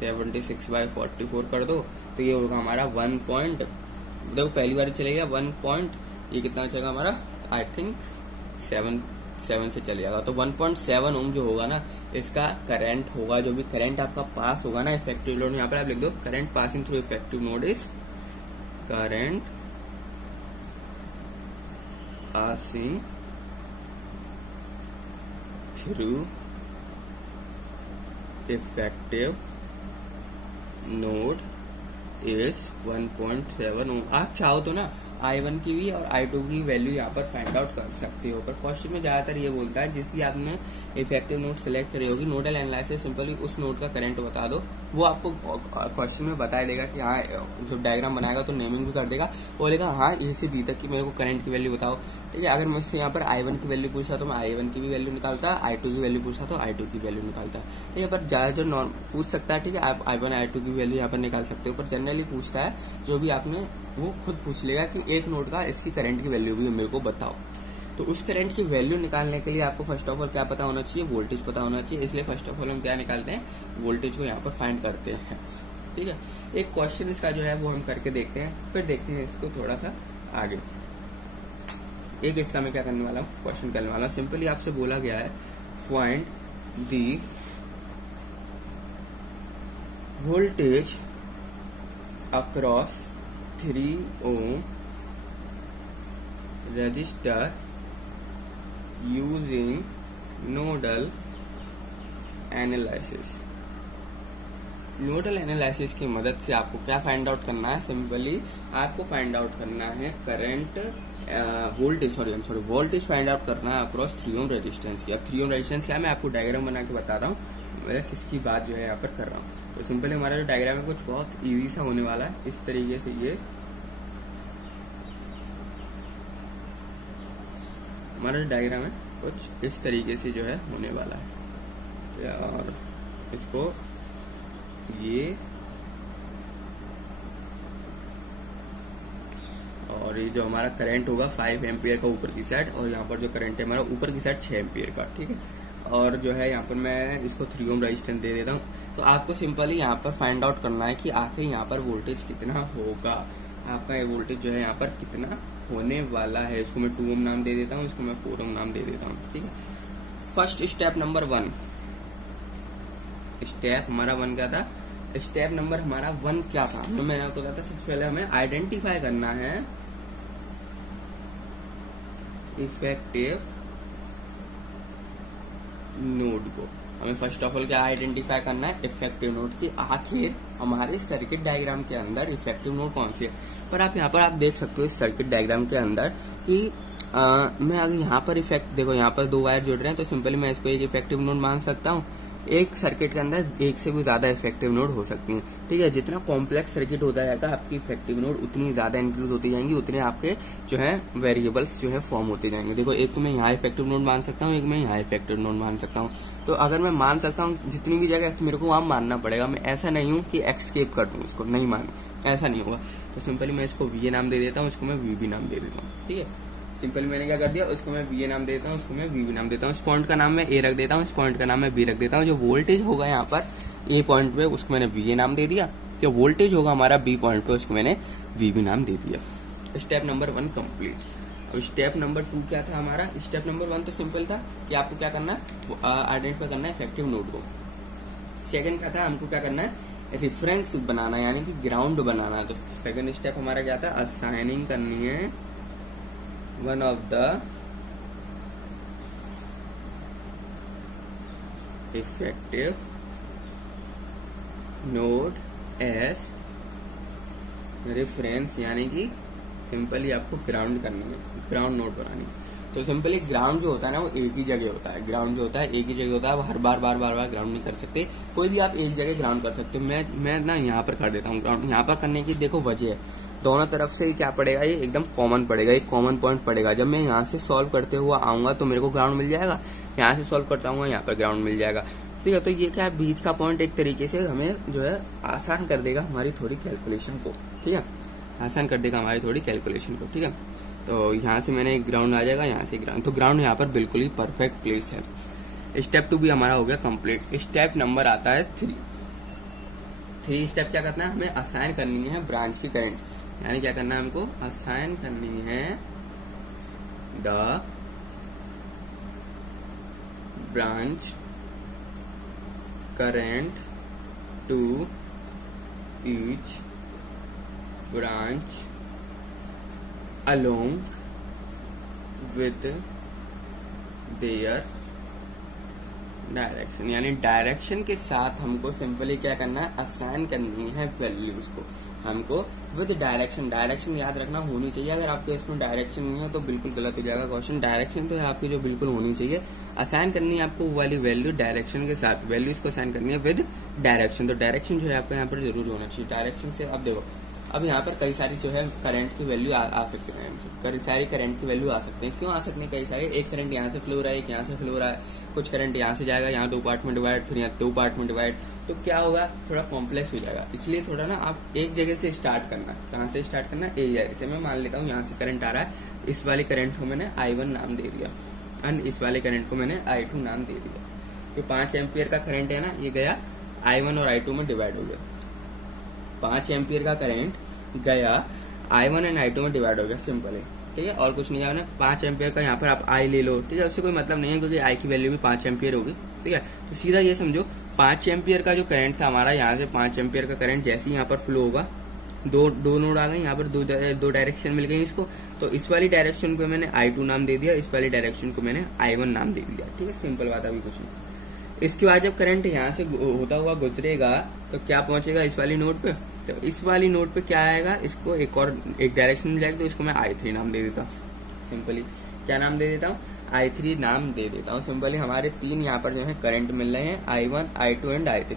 76/44 कर दो, तो ये होगा हमारा 1 पॉइंट, देखो पहली बार चलेगा 1 पॉइंट, ये कितना चलेगा हमारा, आई थिंक 7 से चले जाएगा। तो 1.7 ओम जो होगा ना, इसका करंट होगा, जो भी करंट आपका पास होगा ना इफेक्टिव नोड, यहाँ पर आप लिख दो current passing through effective node is current passing through effective node is 1.7 ओम। आप चाहो तो ना I1 की भी और I2 की वैल्यू यहाँ पर फाइंड आउट कर सकते हो। पर क्वेश्चन में ज्यादातर ये बोलता है जिसकी आपने इफेक्टिव नोड सेलेक्ट करी होगी, नोडल एनालिसिस, सिंपली उस नोड का करंट बता दो, वो आपको क्वेश्चन में बता देगा कि हाँ, जब डायग्राम बनाएगा तो नेमिंग भी कर देगा, बोलेगा हाँ ए से बी तक की मेरे को करंट की वैल्यू बताओ, ठीक है। अगर मुझसे यहाँ पर I1 की वैल्यू पूछा तो मैं I1 की भी वैल्यू निकालता, I2 की वैल्यू पूछा तो I2 की वैल्यू निकालता, ठीक है। पर ज्यादा जो नॉर्म पूछ सकता है, ठीक है, आप I1 I2 की वैल्यू यहाँ पर निकाल सकते हो। पर जनरली पूछता है जो भी आपने, वो खुद पूछ लेगा कि एक नोड का इसकी करंट की वैल्यू भी मेरे को बताओ। तो उस करंट की वैल्यू निकालने के लिए आपको फर्स्ट ऑफ ऑल क्या पता होना चाहिए, वोल्टेज पता होना चाहिए। इसलिए फर्स्ट ऑफ ऑल हम क्या निकालते हैं, वोल्टेज को यहाँ पर फाइंड करते हैं, ठीक है। एक क्वेश्चन इसका जो है वो हम करके देखते हैं, फिर देखते हैं इसको थोड़ा सा आगे। एक इसका मैं क्या करने वाला हूँ, क्वेश्चन करने वाला हूँ। सिंपली आपसे बोला गया है find the voltage across 3 ohm resistor using nodal analysis, nodal analysis की मदद से आपको क्या फाइंड आउट करना है, सिंपली आपको फाइंड आउट करना है करंट वोल्टेज फाइंड आउट करना है अक्रॉस 3 ओम रेजिस्टेंस की। अब 3 ओम रेजिस्टेंस क्या है, मैं आपको डायग्राम बना के बताता हूँ मैं किसकी बात जो है यहाँ पर कर रहा हूँ। तो सिंपली हमारा जो डायग्राम है कुछ बहुत इजी सा होने वाला है। इस तरीके से ये हमारा जो डायग्राम है कुछ इस तरीके से जो है होने वाला है, और इसको ये और ये जो हमारा करंट होगा 5 एम्पियर का ऊपर की साइड, और यहाँ पर जो करंट है हमारा ऊपर की साइड 6 एम्पियर का, ठीक है। और जो है यहाँ पर मैं इसको 3 ओम रेजिस्टेंस दे देता हूँ। तो आपको सिंपली यहाँ पर फाइंड आउट करना है कि आखिर यहाँ पर वोल्टेज कितना होगा, आपका ये वोल्टेज जो है यहाँ पर कितना होने वाला है। इसको मैं 2 ओम नाम दे देता हूँ, इसको मैं 4 ओम नाम दे देता हूँ, ठीक है। फर्स्ट स्टेप नंबर 1, स्टेप हमारा 1 क्या था, स्टेप नंबर हमारा 1 क्या था, मैंने आपको बताया था सबसे पहले हमें आइडेंटिफाई करना है इफेक्टिव नोड को। हमें फर्स्ट ऑफ ऑल क्या आइडेंटिफाई करना है, इफेक्टिव नोड की। आखिर हमारे सर्किट डायग्राम के अंदर इफेक्टिव नोड कौन सी है। पर आप यहाँ पर आप देख सकते हो इस सर्किट डायग्राम के अंदर कि मैं अगर यहाँ पर इफेक्ट देखो, यहाँ पर 2 वायर जुड़ रहे हैं, तो सिंपली मैं इसको एक इफेक्टिव नोड मान सकता हूँ। एक सर्किट के अंदर एक से भी ज्यादा इफेक्टिव नोड हो सकती हैं, ठीक है। जितना कॉम्प्लेक्स सर्किट होता जाएगा आपकी इफेक्टिव नोड उतनी ज्यादा इंक्रीज होती जाएंगी, उतने आपके जो है वेरिएबल्स जो है फॉर्म होते जाएंगे। देखो एक तो मैं यहाँ इफेक्टिव नोड मान सकता हूँ, एक मैं यहाँ इफेक्टिव नोड मान सकता हूँ। तो अगर मैं मान सकता हूँ जितनी भी जगह तो मेरे को वहां मानना पड़ेगा। मैं ऐसा नहीं हूँ कि एक्सकेप कर दूं इसको, नहीं मान, ऐसा नहीं होगा। तो सिंपली मैं इसको वीए नाम दे देता हूँ, इसको मैं वीबी नाम दे देता हूँ, ठीक है। सिंपल मैंने क्या कर दिया, उसको मैं वीए नाम देता हूँ, उसको मैं वीबी नाम देता हूँ। इस पॉइंट का नाम मैं ए रख देता हूँ, इस पॉइंट का नाम मैं बी रख देता हूँ। जो वोल्टेज होगा यहाँ पर ए पॉइंट पे उसको मैंने वीए नाम दे दिया, जो वोल्टेज होगा हमारा बी पॉइंट पे उसको मैंने वीबी नाम दे दिया। Step number 1 complete. अब स्टेप नंबर 2 क्या था हमारा, स्टेप नंबर 1 तो सिंपल था कि आपको क्या करना है, आइडेंटिफाई करना है इफेक्टिव नोड को। सेकंड क्या था, हमको क्या करना है, रेफरेंस बनाना यानी कि ग्राउंड बनाना। तो सेकंड स्टेप हमारा क्या था, असाइनिंग करनी है one of the effective node as reference, यानी कि सिंपली आपको ग्राउंड करनी है, ग्राउंड नोड बनानी है। तो सिंपली ग्राउंड जो होता है ना वो एक ही जगह होता है, ग्राउंड जो होता है एक ही जगह होता है। आप हर बार ग्राउंड नहीं कर सकते, कोई भी आप एक जगह ग्राउंड कर सकते हो। मैं ना यहाँ पर कर देता हूँ ग्राउंड। यहाँ पर करने की देखो वजह है, दोनों तरफ से क्या पड़ेगा, ये एकदम कॉमन पड़ेगा, एक कॉमन पॉइंट पड़ेगा। जब मैं यहाँ से सॉल्व करते हुआ आऊंगा तो मेरे को ग्राउंड मिल जाएगा, यहाँ से सॉल्व करता हूँ यहाँ पर ग्राउंड मिल जाएगा, ठीक है। तो ये क्या है, बीच का पॉइंट एक तरीके से हमें जो है आसान कर देगा हमारी थोड़ी कैलकुलेशन को, ठीक है, आसान कर देगा हमारी थोड़ी कैलकुलेशन को, ठीक है। तो यहाँ से मैंने एक ग्राउंड आ जाएगा, यहाँ से ग्राउंड, तो ग्राउंड यहाँ पर बिल्कुल ही परफेक्ट प्लेस है। स्टेप 2 भी हमारा हो गया कंप्लीट। स्टेप नंबर आता है 3 स्टेप क्या करना है, हमें असाइन करनी है ब्रांच की करंट, यानी क्या करना है, हमको असाइन करनी है the branch current to each branch along with their direction, यानी डायरेक्शन के साथ हमको सिंपली क्या करना है, असाइन करनी है वैल्यूज को हमको विद डायरेक्शन। डायरेक्शन याद रखना होनी चाहिए, अगर आपके इसमें डायरेक्शन नहीं है तो बिल्कुल गलत हो जाएगा क्वेश्चन। डायरेक्शन तो है आपकी जो बिल्कुल होनी चाहिए। असाइन करनी है आपको वो वाली वैल्यू डायरेक्शन के साथ, वैल्यूज को असाइन करनी है विद डायरेक्शन। तो डायरेक्शन जो है आपको यहाँ पर जरूर होना चाहिए। डायरेक्शन से अब देखो, अब यहाँ पर कई सारी जो है करंट की वैल्यू आ सकती है, कई सारी करंट की वैल्यू आ सकते हैं। क्यों आ सकते हैं, कई सारे, एक करंट यहाँ से फ्लो हो रहा है, एक यहाँ से फ्लो हो रहा है, कुछ करंट यहाँ से जाएगा, यहाँ 2 पार्ट में डिवाइड, फिर यहाँ 2 पार्ट में डिवाइड, तो क्या होगा, थोड़ा कॉम्प्लेक्स हो जाएगा। इसलिए थोड़ा ना आप एक जगह से स्टार्ट करना, कहाँ से स्टार्ट करना, एक जगह से। मैं मान लेता हूँ यहाँ से करंट आ रहा है, इस वाले करंट को मैंने I1 नाम दे दिया, एंड इस वाले करंट को मैंने I2 नाम दे दिया। जो 5 एम्पियर का करंट है ना, ये गया I1 और I2 में डिवाइड हो गया। 5 एम्पियर का करंट गया I1 एंड I2 में डिवाइड हो गया, सिंपल है, ठीक है। और कुछ नहीं है, 5 एम्पियर का यहाँ पर आप I ले लो, ठीक है, उससे कोई मतलब नहीं है क्योंकि I की वैल्यू भी 5 एम्पियर होगी, ठीक है। तो सीधा ये समझो 5 एम्पियर का जो करंट था हमारा, यहाँ से 5 एम्पियर का करंट जैसे ही यहाँ पर फ्लो होगा, दो नोड आ गए यहाँ पर, दो डायरेक्शन मिल गई इसको। तो इस वाली डायरेक्शन को मैंने I2 नाम दे दिया, इस वाली डायरेक्शन को मैंने I1 नाम दे दिया, ठीक है, सिंपल बात, अभी कुछ नहीं। इसके बाद जब करंट यहाँ से होता हुआ गुजरेगा तो क्या पहुंचेगा इस वाली नोड पे। तो इस वाली नोड पे क्या आएगा, इसको एक डायरेक्शन मिल जाएगी, तो इसको मैं I3 नाम दे देता हूँ। सिंपली क्या नाम दे देता हूँ, I3 नाम दे देता हूँ। सिंपली हमारे तीन यहाँ पर जो है करंट मिल रहे हैं, I1, I2 एंड I3।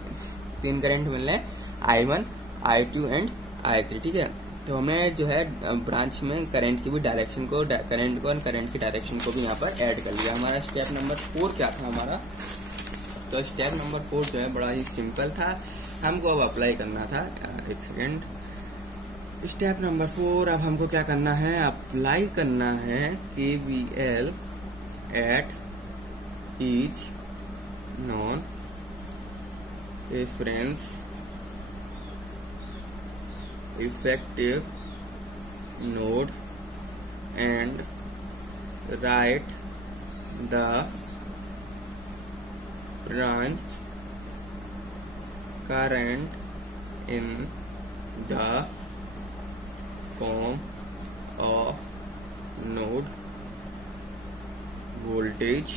तीन करंट मिल रहे हैं, I1, I2 एंड I3। ठीक है, तो हमें जो है ब्रांच में करंट की भी डायरेक्शन को, करंट को और करंट की डायरेक्शन को भी यहाँ पर ऐड कर लिया। हमारा स्टेप नंबर 4 क्या था हमारा, तो स्टेप नंबर 4 जो है बड़ा ही सिंपल था, हमको अब अप्लाई करना था। एक सेकेंड, स्टेप नंबर 4 अब हमको क्या करना है, अप्लाई करना है KVL at each non reference effective node and right the branch current in the form of node voltage।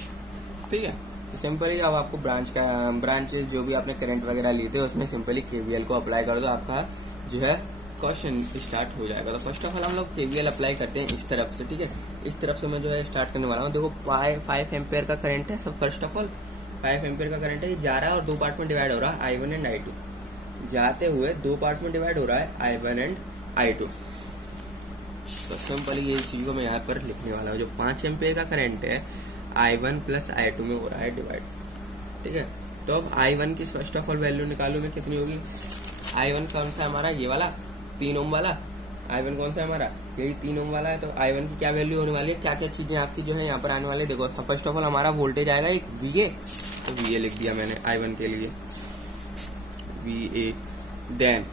ठीक है, तो सिंपली अब आपको ब्रांचेस जो भी आपने करंट वगैरह लिए थे उसमें सिंपली केवीएल को अप्लाई कर दो, आपका जो है क्वेश्चन स्टार्ट हो जाएगा। तो फर्स्ट ऑफ ऑल हम लोग केवीएल अप्लाई करते हैं इस तरफ से। ठीक है, इस तरफ से मैं जो है स्टार्ट करने वाला हूँ। देखो 5 एम्पेयर का करंट है। सब फर्स्ट ऑफ ऑल 5 एम्पेयर का करंट है, ये जा रहा है और दो पार्ट में डिवाइड हो रहा है, I1 एंड I2। जाते हुए दो पार्ट में डिवाइड हो रहा है, I1 एंड I2। तो सिंपली ये चीज को मैं यहाँ पर लिखने वाला हूँ। जो 5 एम्पेयर का करंट है I1 प्लस I2 में हो रहा है डिवाइड। ठीक है, तो अब I1 की फर्स्ट ऑफ ऑल वैल्यू निकालू मैं, कितनी होगी। I1 कौन सा हमारा, ये वाला 3 ओम वाला। I1 कौन सा है हमारा, यही 3 ओम वाला है। तो I1 की क्या वैल्यू होने वाली है, क्या क्या चीजें आपकी जो है यहाँ पर आने वाली है। देखो फर्स्ट ऑफ ऑल हमारा वोल्टेज आएगा एक VA, तो VA लिख दिया मैंने I1 के लिए, VA। देन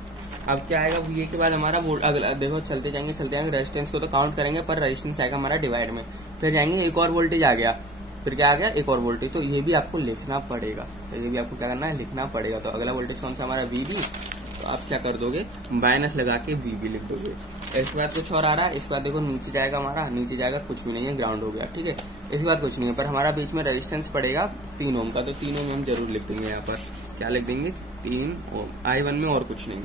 अब क्या आएगा, VA के बाद हमारा अगला देखो चलते जाएंगे रेजिस्टेंस को तो काउंट करेंगे, पर रेजिस्टेंस आएगा हमारा डिवाइड में। फिर जाएंगे एक और वोल्टेज आ गया, फिर क्या आ गया, एक और वोल्टेज। तो ये भी आपको लिखना पड़ेगा, तो ये भी आपको क्या करना है, लिखना पड़ेगा। तो अगला वोल्टेज कौन सा हमारा, VB। तो आप क्या कर दोगे, माइनस लगा के VB लिख दोगे। इसके बाद कुछ और आ रहा है, इसके बाद देखो नीचे जाएगा हमारा, नीचे जाएगा कुछ भी नहीं है, ग्राउंड हो गया। ठीक है, इसके बाद कुछ नहीं है, पर हमारा बीच में रेजिस्टेंस पड़ेगा 3 ओम का। तो 3 ओम हम जरूर लिख देंगे यहाँ पर, क्या लिख देंगे, 3 ओम। I1 में और कुछ नहीं।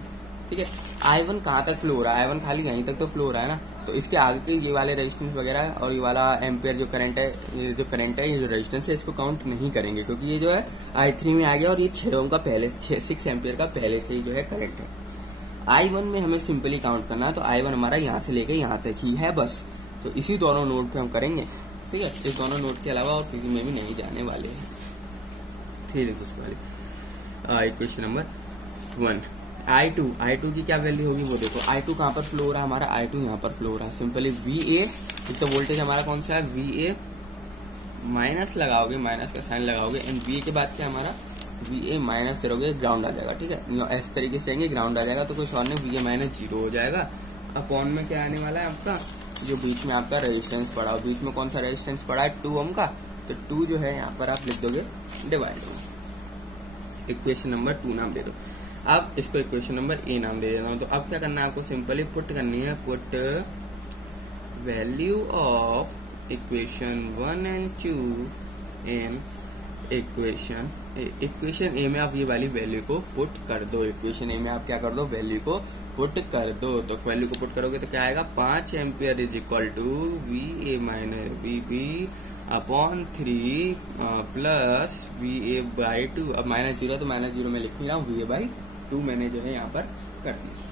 ठीक है, I1 कहाँ तक फ्लो हो रहा है, I1 खाली यहीं तक तो फ्लो हो रहा है ना। तो इसके आगे के ये वाले रेजिस्टेंस वगैरह और ये वाला एम्पेयर जो करंट है, ये जो करंट है, ये जो रेजिस्टेंस है, इसको काउंट नहीं करेंगे, क्योंकि ये जो है I3 में आ गया और ये 6 ओम का पहले 6 एम्पेयर का पहले से ही जो है करंट है। I1 में हमें सिंपली काउंट करना है, तो I1 हमारा यहाँ से लेके यहाँ तक ही है बस। तो इसी दोनों नोड पे हम करेंगे। ठीक है, इस दोनों नोड के अलावा और किसी में भी नहीं जाने वाले हैं। ठीक है, इक्वेशन नंबर 1। I2 की क्या वैल्यू होगी वो देखो। I2 कहाँ पर फ्लो हो रहा है हमारा, I2 यहाँ पर फ्लो हो रहा है। सिंपली VA, एक तो वोल्टेज हमारा कौन सा है, VA माइनस लगाओगे, माइनस का साइन लगाओगे, एंड VA के बाद क्या हमारा, VA माइनस करोगे, ग्राउंड आ जाएगा। ठीक है, इस तरीके से जाएंगे, ग्राउंड आ जाएगा, तो कुछ और नहीं, VA माइनस 0 हो जाएगा। अपॉन में क्या आने वाला है आपका, जो बीच में आपका रेजिस्टेंस पड़ा हो, बीच में कौन सा रेजिस्टेंस पड़ा है, 2 ओम का। तो 2 जो है यहाँ पर आप लिख दोगे डिवाइड। इक्वेशन नंबर 2 नाम दे दो। अब इसको इक्वेशन नंबर A नाम दे देता हूँ। तो अब क्या करना है आपको, सिंपली पुट करनी है, put value of equation 1 and 2 in equation A में आप ये वाली वैल्यू को पुट कर दो। इक्वेशन A में आप क्या कर दो, वैल्यू को पुट कर दो। तो वैल्यू को पुट करोगे तो क्या आएगा, 5 ampere is equal to VA minus VB upon 3 plus VA by 2। अब माइनस 0 तो माइनस 0 में लिख नहीं रहा हूँ, VA बाई 2 मैंने जो है यहाँ पर कर दिया।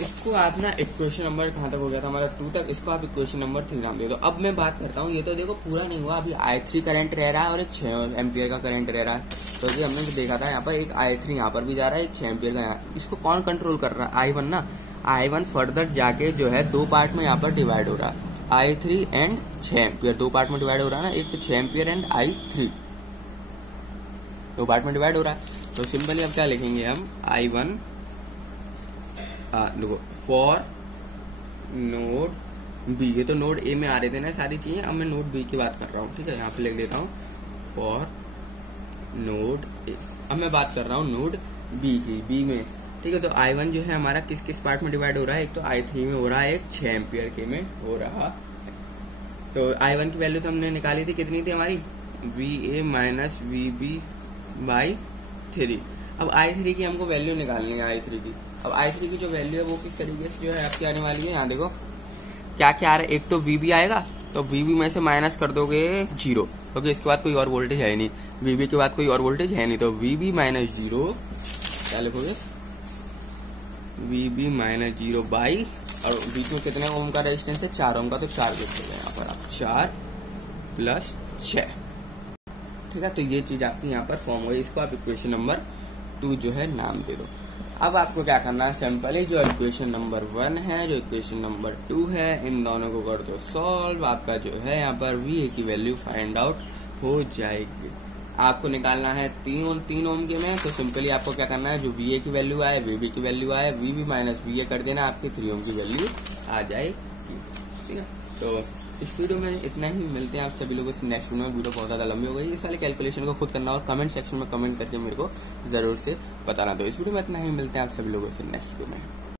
इसको आप ना इक्वेशन नंबर कहाँ तक हो गया था हमारा, 2 तक। इसको आप इक्वेशन नंबर 3 नाम दे दो। अब मैं बात करता हूँ, ये तो देखो पूरा नहीं हुआ, अभी I3 करंट रह रहा है और एक 6 एम्पियर का करंट रह रहा है। तो ये हमने देखा था यहाँ पर एक I3 यहाँ पर भी जा रहा है, एक 6 एम्पियर का यहाँ। इसको कौन कंट्रोल कर रहा है, I1 ना। I1 फर्दर जाके जो है 2 पार्ट में यहाँ पर डिवाइड हो रहा है, I3 एंड 6 एम्पियर 2 पार्ट में डिवाइड हो रहा है ना। एक तो 6 एम्पियर एंड I3 2 पार्ट में डिवाइड हो रहा है। तो सिंपली अब क्या लिखेंगे हम, I1 देखो फॉर नोड B। ये तो नोड A में आ रहे थे ना सारी चीजें, अब मैं नोड B की बात कर रहा हूँ। ठीक है, यहाँ पे लिख देता हूँ फॉर नोड A। अब मैं बात कर रहा हूँ नोड B की, B में। ठीक है, तो I1 जो है हमारा किस किस पार्ट में डिवाइड हो रहा है, एक तो I3 में हो रहा है, एक 6 एम्पियर के में हो रहा है। तो I1 की वैल्यू तो हमने निकाली थी, कितनी थी हमारी, VA माइनस VB बाई 3। अब I3 की हमको वैल्यू निकालनी है I3 की। अब I3 की जो वैल्यू है वो किस तरीके से जो है आपकी आने वाली है, यहाँ देखो क्या क्या आ रहा है। एक तो VB आएगा, तो VB में से माइनस कर दोगे 0, क्योंकि इसके बाद कोई और वोल्टेज है नहीं, VB के बाद कोई और वोल्टेज है नहीं, तो VB माइनस 0 क्या लिखोगे, VB माइनस 0 बाई, और बीच में कितने ओम का रेजिस्टेंस है, 4 ओम का, तो 4 लिख दोगे यहाँ पर आप, 4 प्लस 6। ठीक है, तो ये चीज आपकी यहाँ पर फॉर्म हुई, इसको आप इक्वेशन नंबर 2 जो है नाम दे दो। अब आपको क्या करना है, सिंपली जो इक्वेशन नंबर 1 है, जो इक्वेशन नंबर 2 है, इन दोनों को कर दो सॉल्व। आपका जो है यहाँ पर VA की वैल्यू फाइंड आउट हो जाएगी। आपको निकालना है 3 ओम के में, तो सिंपली आपको क्या करना है, जो VA की वैल्यू आए, VB की वैल्यू आए, VB माइनस VA कर देना, आपकी 3 ओम की वैल्यू आ जाएगी। ठीक है, तो इस वीडियो में इतना ही, मिलते हैं आप सभी लोगों से नेक्स्ट वीडियो में। वीडियो बहुत ज़्यादा लंबी हो गई, इस वाले कैलकुलेशन को खुद करना और कमेंट सेक्शन में कमेंट करके मेरे को ज़रूर से बताना। तो इस वीडियो में इतना ही, मिलते हैं आप सभी लोगों से नेक्स्ट वीडियो में।